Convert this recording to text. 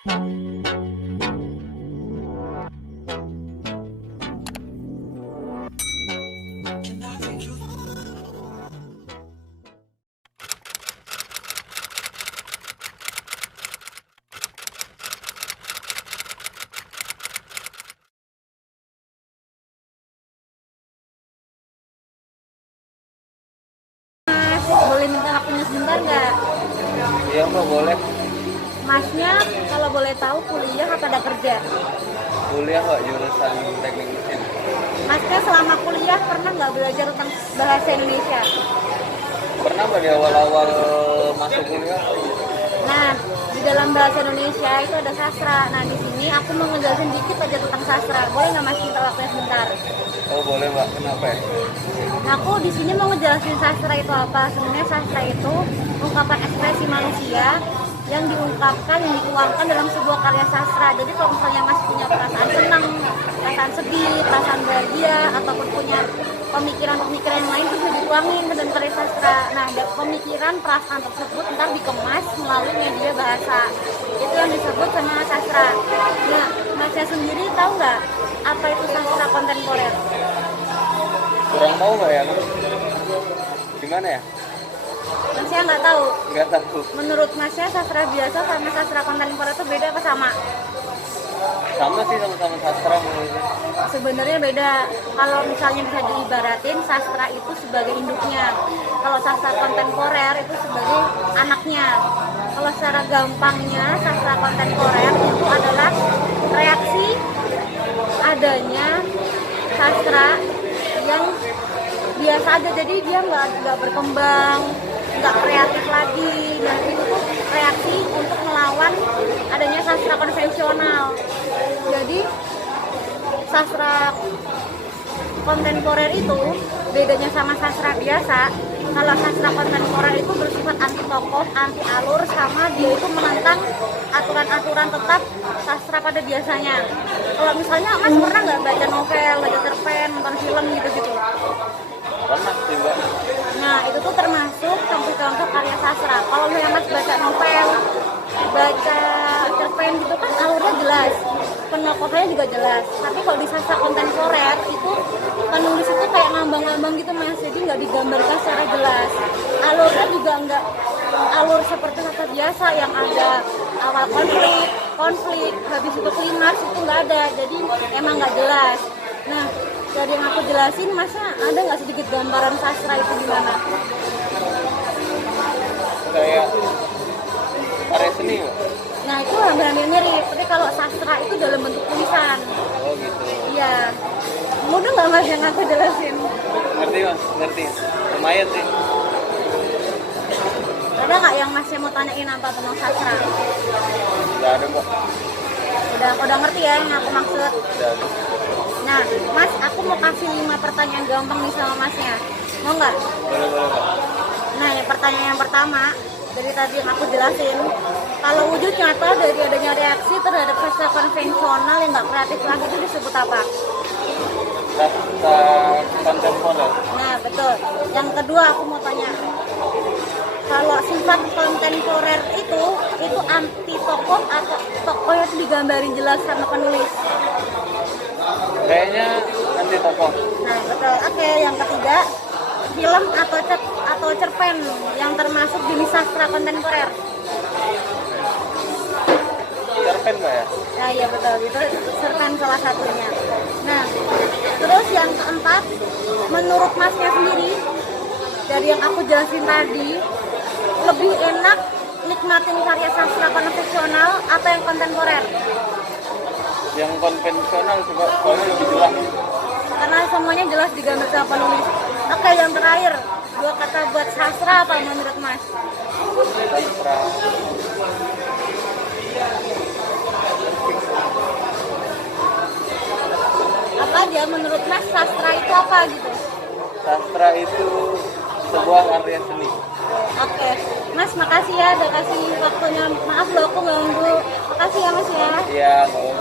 Boleh minta waktunya sebentar nggak? Iya Mbak, boleh. Masnya kalau boleh tahu kuliah apa ada kerja? Kuliah Mbak, jurusan teknik mesin. Masnya selama kuliah pernah nggak belajar tentang bahasa Indonesia? Pernah Mbak, di awal-awal masuk kuliah. Nah, di dalam bahasa Indonesia itu ada sastra. Nah, di sini aku mau ngejelasin dikit aja tentang sastra. Boleh nggak Mas minta waktunya sebentar? Oh boleh Mbak, kenapa ya? Nah, aku di sini mau ngejelasin sastra itu apa. Sebenarnya sastra itu ungkapan ekspresi manusia yang diungkapkan, yang dituangkan dalam sebuah karya sastra. Jadi kalau misalnya Mas punya perasaan senang, perasaan sedih, perasaan bahagia, ataupun punya pemikiran-pemikiran yang lain itu bisa dituangin ke dalam karya sastra. Nah, pemikiran, perasaan tersebut ntar dikemas melalui media bahasa. Itu yang disebut sama sastra. Nah, Masnya sendiri tahu nggak apa itu sastra kontemporer? Kurang tahu Mbak ya? Gimana ya? Masnya nggak tahu? Nggak tahu. Menurut Masnya sastra biasa sama sastra kontemporer itu beda apa sama? Sama sih, sama-sama sastra menurutnya. Sebenarnya beda. Kalau misalnya bisa diibaratin sastra itu sebagai induknya. Kalau sastra kontemporer itu sebagai anaknya. Kalau secara gampangnya sastra kontemporer itu adalah reaksi adanya sastra yang biasa aja, jadi dia nggak berkembang, nggak kreatif lagi. Nah, itu tuh reaksi untuk melawan adanya sastra konvensional. Jadi sastra kontemporer itu bedanya sama sastra biasa. Kalau sastra kontemporer itu bersifat anti tokoh, anti alur, sama dia itu menentang aturan-aturan tetap sastra pada biasanya. Kalau misalnya Mas pernah nggak baca novel, baca cerpen, nonton film gitu-gitu? Pernah sih Mbak. Nah, itu tuh termasuk contoh-contoh karya sastra. Kalau misalnya Mas baca novel, baca cerpen gitu kan alurnya jelas, penokohannya juga jelas. Tapi kalau di sastra kontemporer itu penulis itu kayak ngambang-ngambang gitu Mas, jadi nggak digambarkan secara jelas. Alurnya juga nggak alur seperti sastra biasa yang ada awal konflik, habis itu klimaks, itu nggak ada. Jadi emang nggak jelas. Nah, dari yang aku jelasin, Masnya ada nggak sedikit gambaran sastra itu gimana? Kayak karya seni Mbak. Nah, itu hampir-hampir mirip, tapi kalau sastra itu dalam bentuk tulisan. Oh gitu. Iya. Mudah nggak Mas yang aku jelasin? Ngerti Mas, ngerti. Lumayan sih. Ada nggak yang Masnya mau tanyain apa tentang sastra? Nggak ada Mbak. Udah ngerti ya yang aku maksud? Udah. Nah, Mas, aku mau kasih 5 pertanyaan gampang nih sama Masnya. Mau nggak? Boleh Mbak. Nah, yang pertanyaan yang pertama, dari tadi yang aku jelasin, kalau wujud nyata dari adanya reaksi terhadap sastra konvensional yang nggak kreatif lagi itu disebut apa? Sastra kontemporer. Nah, betul. Yang kedua aku mau tanya, kalau sifat kontemporer itu anti tokoh atau tokohnya itu digambarin jelas sama penulis? Kayaknya anti tokoh. Nah, betul. Oke, yang ketiga, film atau cerpen yang termasuk jenis sastra kontemporer? Cerpen Mbak ya? Nah, iya betul. Itu cerpen salah satunya. Nah, terus yang keempat, menurut Masnya sendiri, dari yang aku jelasin tadi, lebih enak nikmatin karya sastra konvensional atau yang kontemporer? Yang konvensional coba, soalnya lebih jelas. Karena semuanya jelas digambar sama penulis. Oke, yang terakhir, 2 kata buat sastra apa menurut Mas? Sastra. Apa aja menurut Mas sastra itu apa gitu? Sastra itu sebuah karya seni. Oke, Mas makasih ya udah kasih waktunya. Maaf loh aku ganggu. Makasih ya Mas ya. Iya, nggak apa-apa.